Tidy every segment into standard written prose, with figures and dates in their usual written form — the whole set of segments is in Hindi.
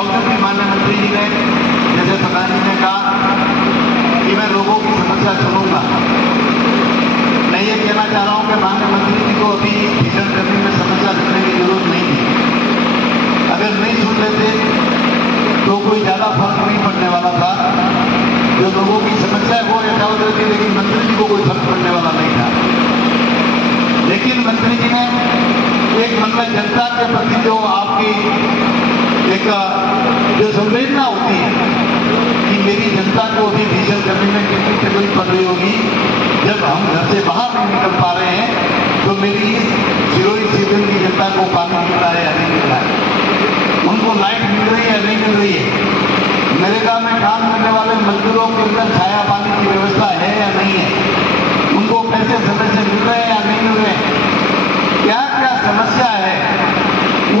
बावजूद भी माननीय मंत्री जी ने, जैसे प्रधान जी ने कहा कि मैं लोगों की समस्या सुनूंगा। मैं ये कहना चाह रहा हूं कि माननीय मंत्री जी को अभी भीषण गर्मी में समस्या सुनने की जरूरत नहीं थी। अगर नहीं सुन लेते तो कोई ज्यादा फर्क नहीं पड़ने वाला था। जो लोगों की समस्या है वो यथावत रहती, लेकिन मंत्री जी को कोई फर्क पड़ने वाला नहीं था। लेकिन मंत्री जी ने एक मन में जनता के प्रति जो आपकी एक जो संवेदना होती है कि मेरी जनता को अभी भीषण गर्मी में कितनी तकलीफ पड़ रही होगी, जब हम घर से बाहर नहीं निकल पा रहे हैं, तो मेरी सिरोही सीजन की जनता को पानी मिल रहा है या नहीं मिल रहा है, उनको लाइट मिल रही है या नहीं मिल रही है, नरेगा में काम करने वाले मजदूरों के अंदर छाया पानी की व्यवस्था है या नहीं है, उनको पैसे समय से मिल रहे हैं या नहीं मिल रहे हैं, क्या क्या समस्या है,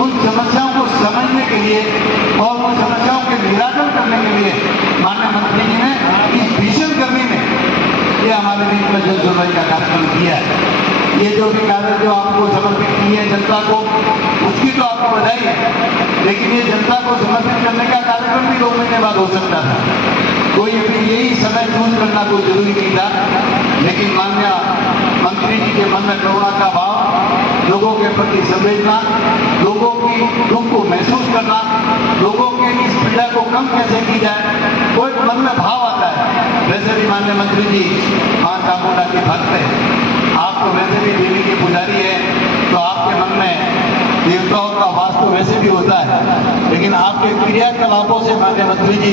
उन समस्याओं को समझने के लिए और उन समस्याओं के निराकरण करने के लिए माननीय मंत्री जी ने इस भीषण गर्मी में ये हमारे बीच में जन सुनवाई का कार्यक्रम किया है। ये जो भी कार्य जो आपको समर्पित किए हैं जनता को, उसकी तो आपको बधाई है, लेकिन ये जनता को समर्पित करने का कार्यक्रम भी 2 महीने बाद हो सकता था। कोई अभी यही समय चूज करना कोई जरूरी नहीं था, लेकिन माननीय मंत्री जी के मन में करुणा का भाव, लोगों के प्रति संवेदना, लोगों की दुख को महसूस करना, लोगों की इस पीड़ा को कम कैसे की जाए, कोई मन में भाव आता है। वैसे भी माननीय मंत्री जी मां चामुंडा के भक्त है, आप तो वैसे भी देवी के पुजारी है, तो आपके मन में देवताओं का वास तो वैसे भी होता है, लेकिन आपके क्रियाकलापों से माननीय मंत्री जी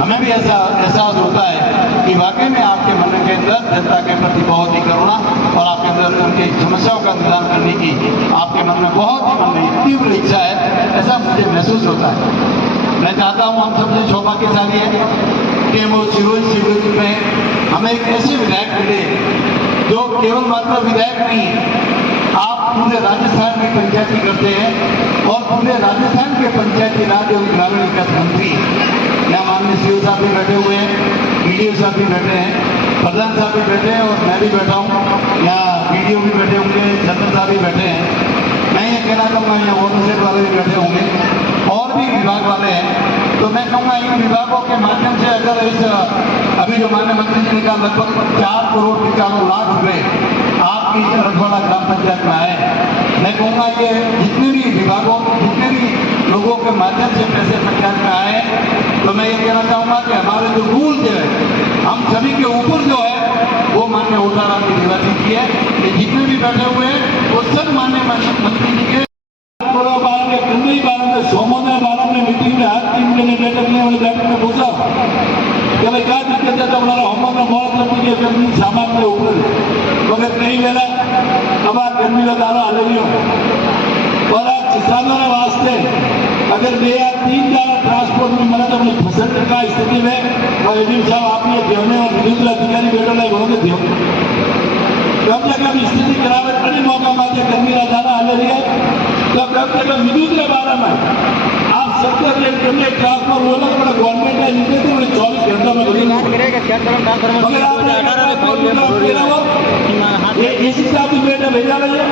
हमें भी ऐसा एहसास होता है कि वाकई में आपके मन के अंदर जनता के प्रति बहुत ही करुणा और आपके अंदर उनकी समस्याओं का निदान करने की आपके मन में बहुत ही मन में तीव्र इच्छा है, ऐसा मुझे महसूस होता है। मैं चाहता हूँ हम सबसे सौभाग्यशाली है कि वो सिरोही शिविर में हमें एक ऐसे विधायक मिले जो केवल मात्र विधायक नहीं है, आप पूरे राजस्थान की पंचायती करते हैं और पूरे राजस्थान के पंचायती राज और ग्रामीण विकास मंत्री यहाँ माननीय सीओ साहब भी बैठे हुए हैं, बीडीओ साहब भी बैठे हैं, प्रधान साहब भी बैठे हैं और मैं भी बैठा हूँ, यहाँ बीडीओ भी बैठे होंगे, जनरल साहब भी बैठे हैं। मैं ये कहना चाहूँगा यहाँ वाटर वाले भी बैठे होंगे और भी विभाग वाले हैं, तो मैं कहूँगा इन विभागों के माध्यम से अगर इस अभी जो माननीय मंत्री जी ने कहा लगभग 4 करोड़ 95 लाख रुपए आपकी रखवाड़ा ग्राम पंचायत में आए, मैं कहूँगा ये जितने भी विभागों, जितने भी लोगों के माध्यम से पैसे पंचायत में आए, तो मैं ये कहना चाहूँगा कि हमारे जो रूल जो है हम सभी के ऊपर जो है वो माननीय ओटाराम के निवासी की है, ये जितने भी बैठे हुए हैं वो सब माननीय मंत्री जी के सोमोने बारह में मीटिंग में हाथ 3 महीने बैठक में वाले बैठक में पूछा कि भाई क्या दिक्कत है, तो हमारा होमवर्क में बहुत लंबी गर्मी सामान के ऊपर मगर नहीं लेना, अब आप गर्मी का दाना हल रही हो और आप किसानों ने वास्ते अगर 2 या 3 ज्यादा ट्रांसपोर्ट में मना तो अपनी फसल का स्थिति में और एडीएम साहब आपने देवने और विद्युत अधिकारी बैठो नहीं बोलोगे देव कम से कम स्थिति करावे अड़ी मौका माते गर्मी का दाना हल रही है, तो कम से कम विद्युत के बारे में आप 70 लेख ट्रांसफर बोला तो गवर्नमेंट ने नीचे थे 24 घंटों में इसी हिसाब से बेटा भेजा रही है।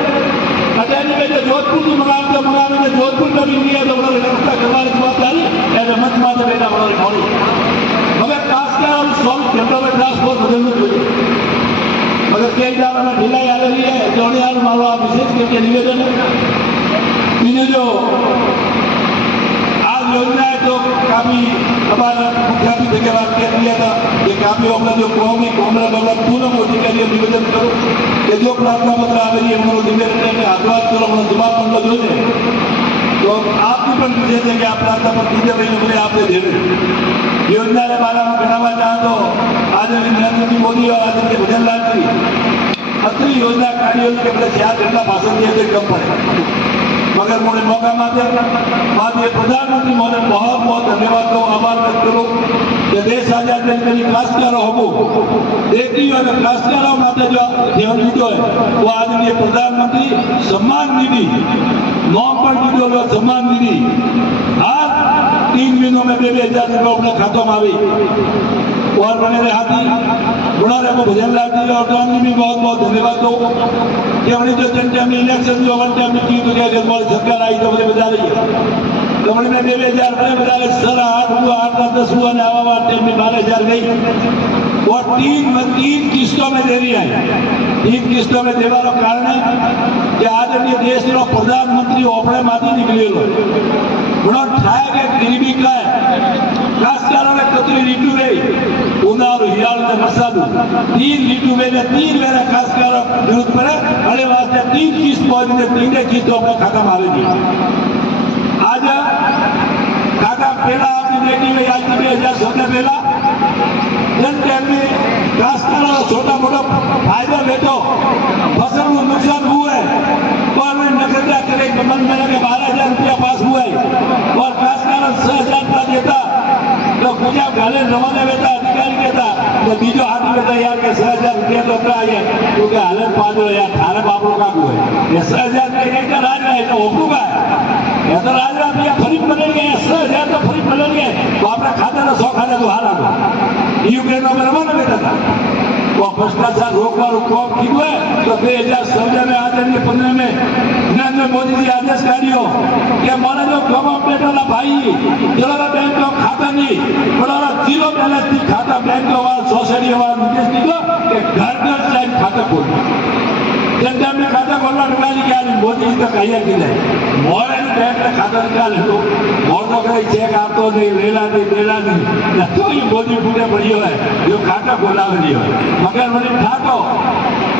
अटैनी बेटे जोधपुर की मंगावे जोधपुर का भी नहीं है, तो बड़ा व्यवस्था करवाने की जवाबदारी ऐसे मत माते बेटा बड़ा रिकॉर्ड मगर खास कर 24 घंटों में ट्रांसपोर्ट बदलने चाहिए, मगर कई जगह में ढिलाई आ रही है, जोड़ियार मारो आप विशेष करके निवेदन है। जो आज योजना है जो काफी हमारा मुख्यमंत्री जी के बाद कह दिया था ये काफी अपना जो कौमी कॉमरा बाबा पूरा मोदी का लिए निवेदन करो कि जो प्रार्थना पत्र आ रही है उन्होंने निवेदन में आग्रह करो उन्होंने जवाब मंडल जो है तो आपकी पण पूछे थे कि आप प्रार्थना पत्र दीजिए भाई नौकरी आपने दे रहे योजना के बारे में गणावा चाह तो आज नरेंद्र मोदी और आदित्य भजनलाल जी अतरी योजना कार्य योजना के बड़े 4 घंटा भाषण दिए थे कम पड़े, मगर मुझे मौका माध्यम प्रधानमंत्री महोदय बहुत बहुत धन्यवाद करो, आभार व्यक्त करो कि देश आजाद करी क्लासकारो हो देखी और क्लासकारो माते जो ध्यान दीजो है वो आदरणीय प्रधानमंत्री सम्मान निधि 9 पर दीजो सम्मान निधि आज 3 महीनों में 2,000 रुपये अपने खातों में आई और बने रहे हाथी गुणा को भजनलाल जी और राम जी भी बहुत बहुत धन्यवाद दो कि हमने जो जनता में इलेक्शन जो वन टाइम की तो क्या हमारी सरकार आई तो बजा रही है કમળ में 2000 रुपये बता सर 8 हुआ 8 का 10 हुआ आवा टाइम में 12,000 गई और तीन किस्तों में दे रही है। 3 किस्तों में देवानो कारण कि आदरणीय देश नो प्रधानमंत्री ओपड़े माथी निकलेलो घणो ठाए के गरीबी काय खासकर હવે કતરી રીતુ ગઈ ઉનાળો હિયાળો ને વરસાદ 3 રીતુ વેલે 3 વેલે ખાસકર વિરુદ્ધ પડે અને વાસ્તે 3 કિસ્ત પહોંચીને 3 કિસ્તો આપણે ખાતામાં આવી ગઈ। आज खाता पहला आपकी बेटी में आज 2014 पहला जन टाइम में खासकर छोटा मोटा फायदा लेतो फसल को नुकसान हुआ है और मैं नकदा करे मन में के 12,000 रुपया पास हुआ है और खासकर 6,000 रुपया देता तो पूजा गाले रवाना बेटा अधिकारी कहता तो बीजो हाथी कहता यार के 6,000 रुपया तो अपना आए क्योंकि हालत पाजो यार थारे बापू का को है ये 6,000 रुपया का राज है तो ओपरू का है तो राज रुपया फरीद बनेंगे 6,000 तो फरीद बनेंगे तो अपना खाते ना 100 खाते तो हाल आगो यूक्रेन में रवाना बेटा था वो भ्रष्टाचार रोकवा कौन कीधु है तो 2014 में आदरणीय 15 में नरेंद्र मोदी जी आदेश काढ़ियो कि मारा जो गवर्नमेंट बेटा भाई जरा बैंक का खाता नहीं बड़ा जीरो बैलेंस थी खाता बैंक का सोसाइटी वाला निर्देश दियो कि घर जाए खाता खोलना जनता में खाता खोलना निकाली क्या मोदी जी का कहिए कि नहीं मोरे बैंक में खाता निकाल लो और तो कहीं चेक आपको नहीं लेला नहीं तो ये मोदी पूरे बढ़ियो है जो खाता खोला बढ़ियो है मगर मैंने ठातो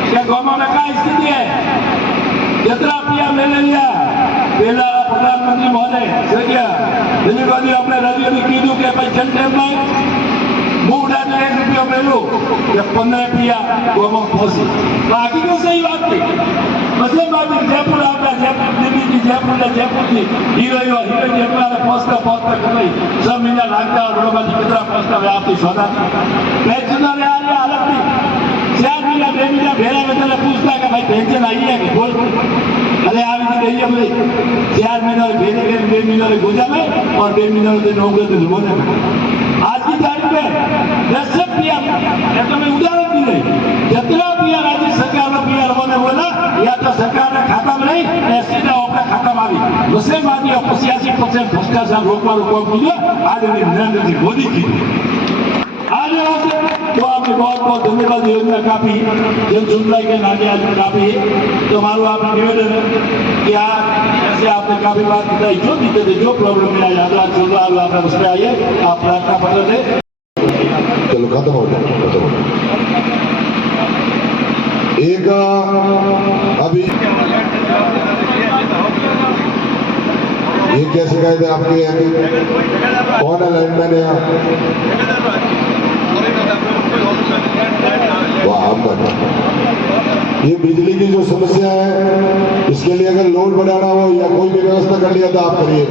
क्या गाँव में क्या स्थिति है जितना रुपया ले लिया पहला प्रधानमंत्री महोदय जगह दिल्ली गांधी अपने राज्य में कीधु के भाई जन टाइम में मुंह डाल 1 रुपया मेलू या 15 रुपया गाँव पहुंची बाकी तो सही बात थी मजे बात जयपुर आपका जयपुर दिल्ली की जयपुर की हीरो जयपुर पहुंचता कमाई 6 महीना लगता और रोड में कितना पहुंचता व्याप्ति सौदा पेंशनर यार ये हालत थी 4 महीना 2 महीना भेड़ा में पूछता है कि भाई पेंशन आई है कि बोल अरे आ गई है भाई 4 महीना भेड़े 2 महीना गुजा में और 2 महीना नौकरी तो लोगों ने आज की तारीख में 10 रुपया तो मैं उदाहरण दी नहीं जितना रुपया राज्य सरकार रुपया रवाना बोला या तो सरकार ने खाता में नहीं ऐसे ना अपने खाता में आई दूसरे बात ये 85% भ्रष्टाचार रोकवा कीजिए आदरणीय नरेंद्र जी मोदी की आज तो आपने बहुत बहुत धन्यवाद योजना काफी जन सुनवाई के नाते आज काफी तो हमारा आपका निवेदन है कि आज ऐसे आपने काफी बात बताई जो दिक्कत है जो प्रॉब्लम है याद चल रहा है आप उसमें आइए आप प्रार्थना पत्र दे चलो खत्म हो जाए एक अभी ये क्या शिकायत है आपके कौन है लाइनमैन है ये बिजली की जो समस्या है इसके लिए अगर लोड बढ़ाना हो या कोई भी व्यवस्था कर लिया तो आप करिए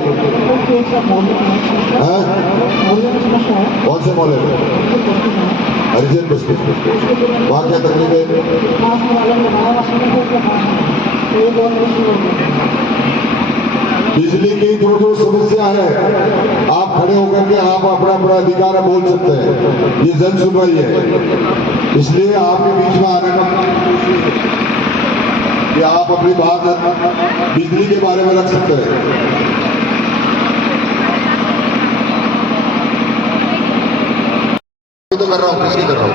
कौन से मोहल्ले में हरिजन बस्ती वहाँ क्या तकलीफ है बिजली की जो समस्या है आप खड़े होकर के आप अपना अधिकार बोल सकते हैं ये जन सुनवाई है इसलिए आपके बीच में आने का कि आप अपनी बात बिजली के बारे में रख सकते हैं तो कर रहा हूँ किसकी कर रहा हूँ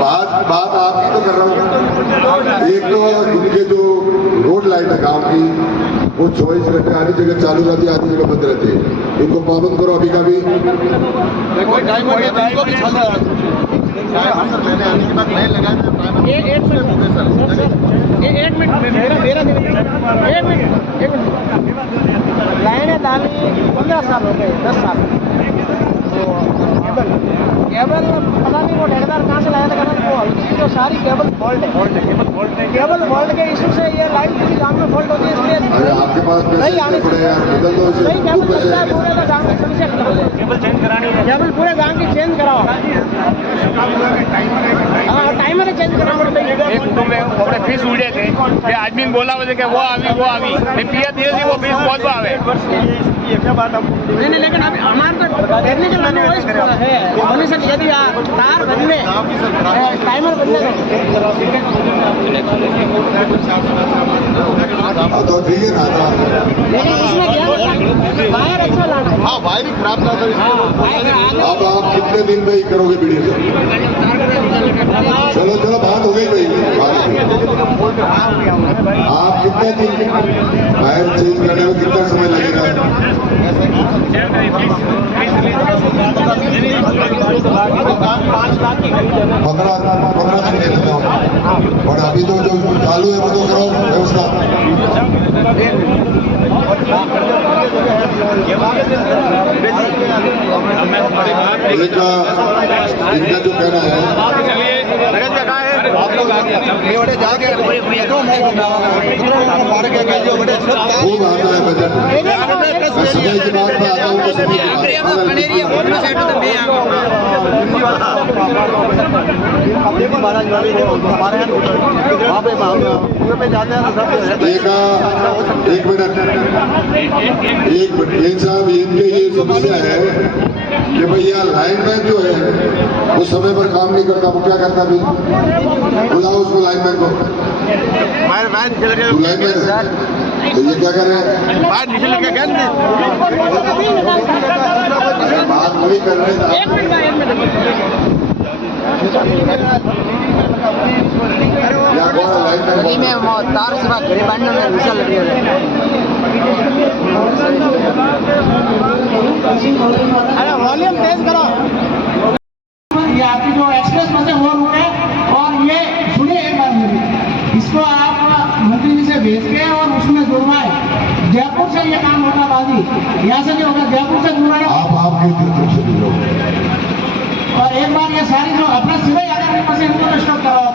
बात आपकी तो कर रहा हूँ एक तो इनके जो रोड लाइट है गाँव की वो 24 घंटे आधी जगह चालू रहती है आधी जगह बंद रहती है इनको पाबंद करो अभी का भी लाइनें डाली 15 साल हो गए 10 साल केबल पता नहीं वो ठेकेदार कहाँ से लाया था वो हल्की जो सारी केबल फॉल्ट है केबल फॉल्ट के इशू से ये लाइन पूरी गाँव में फॉल्ट होती है इसलिए आपके पास नहीं आने नहीं केबल चलता है पूरे का गाँव में समस्या केबल चेंज करानी है केबल पूरे गाँव की चेंज कराओ हाँ टाइमर चेंज कराना पड़ता है फीस उड़े थे आदमी बोला कि वो आवी पिया दिए थी वो फीस बहुत आवे क्या बात नहीं लेकिन अभी हमारे तो टेक्निकल नॉलेज है मनुष्य यदि तार बदले टाइमर बदले तो ठीक है ना लेकिन इसमें क्या वायरिंग खराब था सर अब आप कितने दिन में ही करोगे वीडियो सर? चलो चलो बात हो गई भाई, बात हो गई। आप कितने दिन टायर चेंज करने में कितना समय लगेगा? 15 दिन ले लेता हूँ, और अभी तो जो चालू है वो तो करो व्यवस्था। एक इनका जो कहना है आप लोग जाके खूब आता है बजट। मैं सफाई की बात पर आता हूँ तो सफाई की बात महाराज वाली हमारे यहाँ वहाँ पे पे जाते हैं तो एक मिनट ये साहब, इनके ये समस्या है कि भैया लाइनमैन जो है वो समय पर काम नहीं करता। वो क्या करता है? बुलाओ उसको लाइनमैन को। लाइनमैन तो ये क्या कर रहे हैं? बात वही कर रहे हैं। या कौन लाइनमैन? तार से बात घरे बांधने में विशाल लग रही है। अरे वॉल्यूम तेज करो। ये आपकी जो एक्सप्रेस बसें वो रुके, और ये सुनिए एक बार मेरी, इसको आप मंत्री जी से भेज के और उसमें जुड़वाए। जयपुर से ये काम होता बाजी, यहाँ से नहीं होगा, जयपुर से जुड़वाए। आपके तरफ से भी लोग और एक बार ये सारी जो अपना सिवाय अगर बसें इनको स्टॉप कराओ।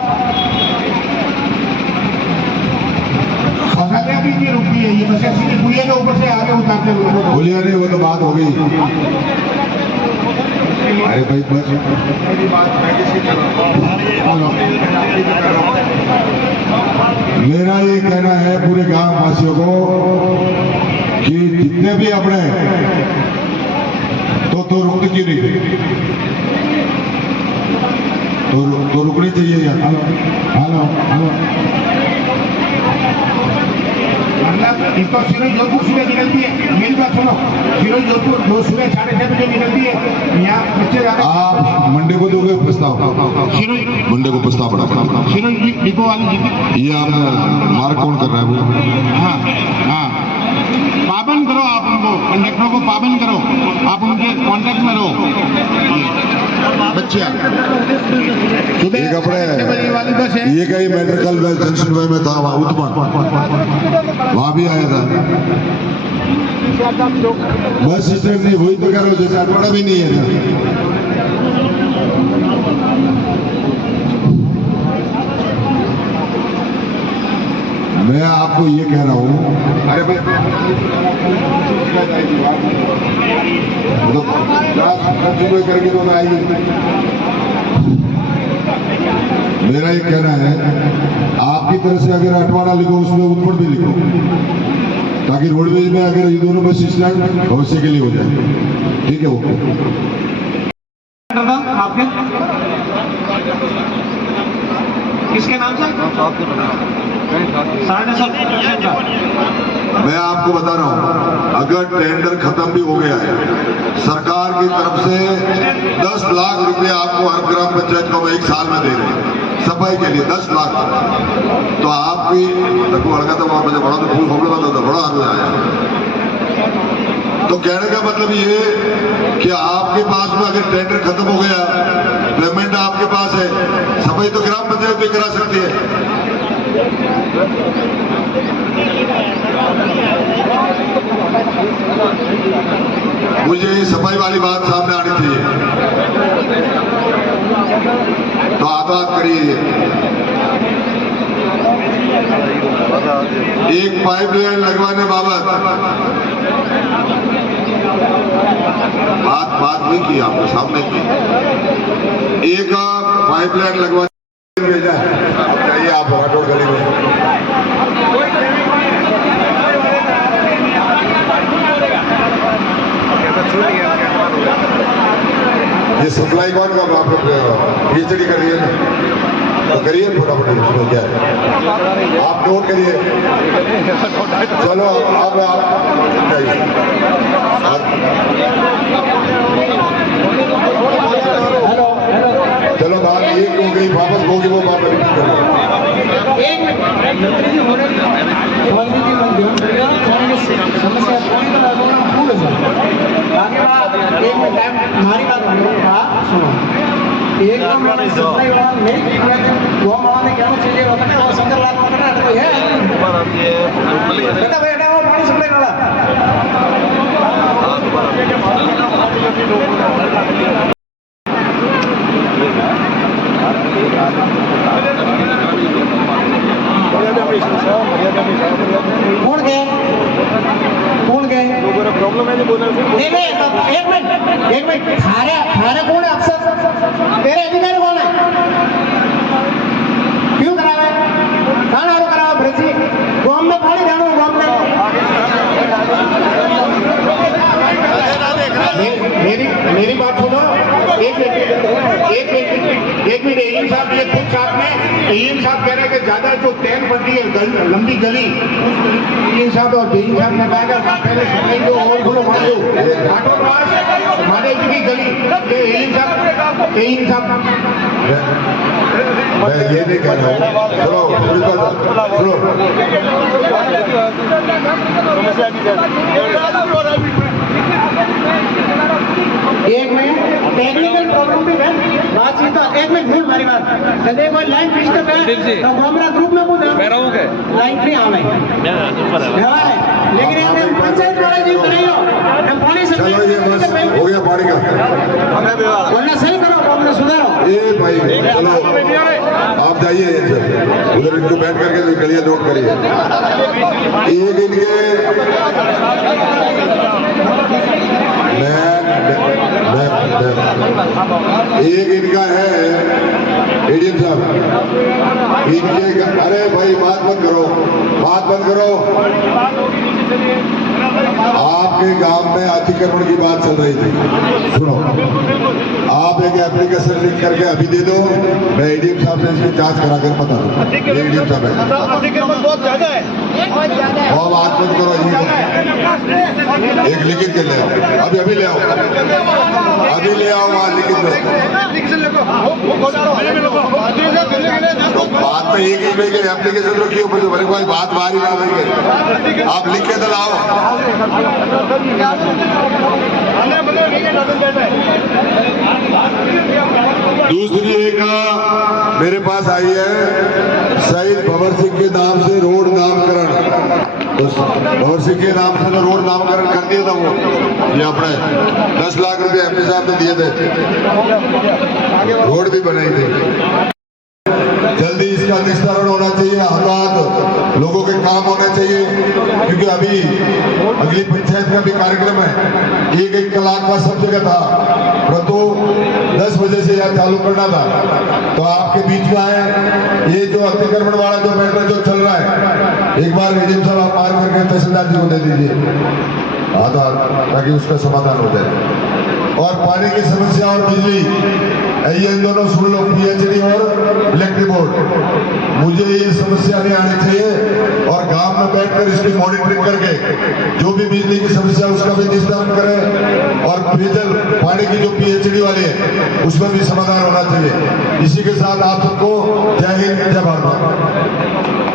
भी नहीं रुकती है ये बसें, सीधे पुलिया के ऊपर से आगे उतारते हैं लोगों को। बोलिए नहीं, वो तो बात हो गई। अरे भाई बस मेरा ये कहना है पूरे गांव वासियों को कि जितने भी अपने तो रुकने क्यों नहीं गए? तो रुकनी चाहिए यार। हेलो हेलो हेलो, इसको सिरोही जोधपुर सुबह निकलती है, मेरी बात सुनो, सिरोही जोधपुर जो सुबह 6:30 बजे निकलती है, यहाँ बच्चे जाते हैं। आप मंडे को दोगे प्रस्ताव? मंडे को प्रस्ताव पड़ा सिरोही डिपो वाली ये आप मार्क कौन कर रहा है? वो हाँ हाँ, पाबंद करो आप उनको, कंडक्टरों को पाबंद करो, आप उनके कांटेक्ट में रहो। बच्चिया एक अपने ये कहीं मैटर कल मैं जंक्शन में था, वहाँ उत्पन्न वहाँ भी आया था। बस सिस्टम नहीं, वही तो कह रहा हूँ, जैसे अटवाड़ा भी नहीं है ना। मैं आपको ये कह रहा हूँ, अरे भाई करके तो आएगी। मेरा ये कहना है, आपकी तरफ से अगर अटवाड़ा लिखो उसमें उत्पन्न भी लिखो, ताकि रोडवेज में अगर ये दोनों बस स्टैंड भविष्य के लिए हो जाए। ठीक है, ओके। आपके किसके नाम से? मैं आपको बता रहा हूं, अगर टेंडर खत्म भी हो गया है, सरकार की तरफ से 10 लाख रुपए आपको हर ग्राम पंचायत को एक साल में दे रहे हैं सफाई के लिए, 10 लाख। तो आपकी लड़का था वहां पर बड़ा तो फूल फोड़ा था, बड़ा हाथ में आया। तो कहने का मतलब ये कि आपके पास में अगर टेंडर खत्म हो गया, पेमेंट आपके पास है, सफाई तो ग्राम पंचायत भी करा सकती है। मुझे ये सफाई वाली बात सामने आनी चाहिए, तो आबाद करिए। एक पाइपलाइन लगवाने बाबत बात नहीं की, आपके सामने की। एक पाइपलाइन लगवाने भेजा है, आप जाइए, आप राठौड़ गली में। ये सप्लाई कौन का आप पीएचडी कर रही है ना, तो करिए फटाफट, उसमें क्या है, आप नोट करिए। चलो अब आप जाइए। होगी वो बात अभी कर रहे हैं। एक मंत्री जी होने स्वामी जी मन ध्यान करिएगा समस्या पूरी तरह से पूर्ण हो जाए। आगे बात एक में टाइम हमारी बात बात सुनो एकदम मैंने सप्लाई वाला नहीं किया वो माने क्या चाहिए होता है वो संदर्भ लाभ होता है तो है बेटा बेटा वो पानी सप्लाई वाला कौन गए प्रॉब्लम है बोला नहीं एक मिनट थारे कौन है अफसर तेरे अधिकारी कौन है क्यों करावे कहाँ आरो करावे ब्रजी गाँव में पानी जानो गाँव में मेरी बात सुनो एक मिनट एम साहब ये खुद साहब ने एम साहब कह रहे हैं कि ज्यादा जो टैंक बनती है लंबी गली एम साहब और जेईन साहब ने कहा पहले सुनाई दो और बोलो मान लो घाटों पास माधव जी की गली एम साहब मैं ये नहीं कह रहा हूँ सुनो एक मिनट टेक्निकल प्रॉब्लम भी है बातचीत तो एक मिनट हुई हमारी बात कदे कोई लाइन डिस्टर्ब है तो हमारा ग्रुप में पूछ लाइन फ्री आवे लेकिन ये पंचायत वाले जी नहीं हो हम पानी से चलो ये बस हो गया पानी का वरना सही करो प्रॉब्लम सुधारो ये भाई चलो आप जाइए उधर इनको बैठ करके गलियां नोट करिए एक इनके एक इनका है एडीएम साहब इनके अरे भाई बात बंद करो आपके गांव में अतिक्रमण की बात चल रही थी सुनो आप एक एप्लीकेशन लिख करके अभी दे दो मैं एडीएम साहब से इसकी जांच करा कर बता दूं एडीएम साहब बहुत ज्यादा है और बात बंद करो एक लिखित के ले आओ अभी ले आओ वहां लिखित बात तो एक ही में एप्लीकेशन रखी हो भले कोई बात बाहरी ना होगी आप लिख के तो लाओ दूसरी एक मेरे पास आई है शहीद भंवर सिंह के नाम से रोड नामकरण तो भंवर सिंह के नाम से तो रोड नामकरण कर दिया था वो ये अपने 10 लाख रुपए एमपी साहब ने दिए थे रोड भी बनाई थी जल्दी इसका निस्तारण होना चाहिए हालात लोगों के काम होने चाहिए क्योंकि अभी अगली पंचायत का भी कार्यक्रम है 1 कलाक का सब जगह था परंतु 10 बजे से यह चालू करना था तो आपके बीच में आए ये जो अतिक्रमण वाला जो मैटर जो चल रहा है एक बार एडीएम साहब आप मार करके तहसीलदार जी को दे दीजिए आधार ताकि उसका समाधान हो जाए और पानी की समस्या और बिजली ये इन दोनों सुन लो पीएचडी और इलेक्ट्रिक बोर्ड मुझे ये समस्या नहीं आनी चाहिए और गांव में बैठकर इसकी मॉनिटरिंग करके जो भी बिजली की समस्या उसका भी निस्तारण करें और पेयजल पानी की जो पीएचडी वाली है उसमें भी समाधान होना चाहिए इसी के साथ आप सबको जय हिंद जय भारत।